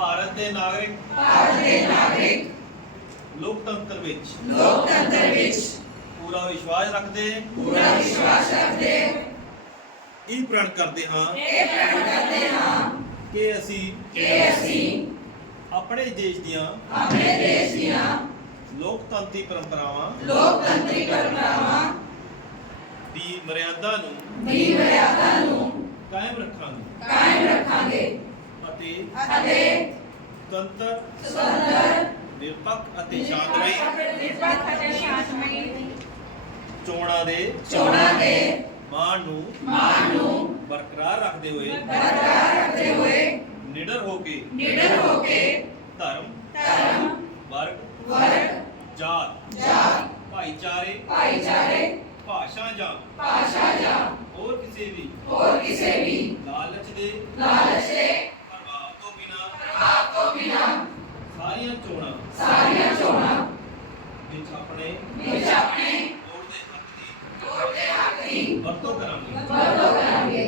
ਭਾਰਤ ਦੇ ਨਾਗਰਿਕ ਲੋਕਤੰਤਰ ਵਿੱਚ ਪੂਰਾ ਵਿਸ਼ਵਾਸ ਰੱਖਦੇ ਇਹ ਪ੍ਰਣ ਕਰਦੇ ਹਾਂ ਕਿ ਅਸੀਂ ਆਪਣੇ ਦੇਸ਼ ਦੀਆਂ ਲੋਕਤੰਤਰੀ ਪਰੰਪਰਾਵਾਂ ਦੀ ਮਰਿਆਦਾ ਨੂੰ ਕਾਇਮ ਰੱਖਾਂਗੇ ਅਤੇ ਸੁਤੰਤਰ ਨਿਰਪੱਖ ਅਤੇ ਸ਼ਾਂਤਮਈ ਚੋਣਾਂ ਦੇ ਮਾਣ ਨੂੰ ਬਰਕਰਾਰ ਰੱਖਦੇ ਹੋਏ ਨਿਡਰ ਹੋ ਕੇ ਧਰਮ ਵਰਗ ਜਾਤ ਭਾਈਚਾਰੇ ਭਾਸ਼ਾ ਜਾਂ ਹੋਰ ਕਿਸੇ ਵੀ ਲਾਲਚ ਦੇ ਪ੍ਰਭਾਵ ਤੋਂ ਬਿਨਾਂ ਸਾਰੀਆਂ ਚੋਣਾਂ ਵਿੱਚ ਆਪਣੇ ਵੋਟ ਦੇ ਹੱਕ ਦੀ ਵਰਤੋਂ ਕਰਾਂਗੇ।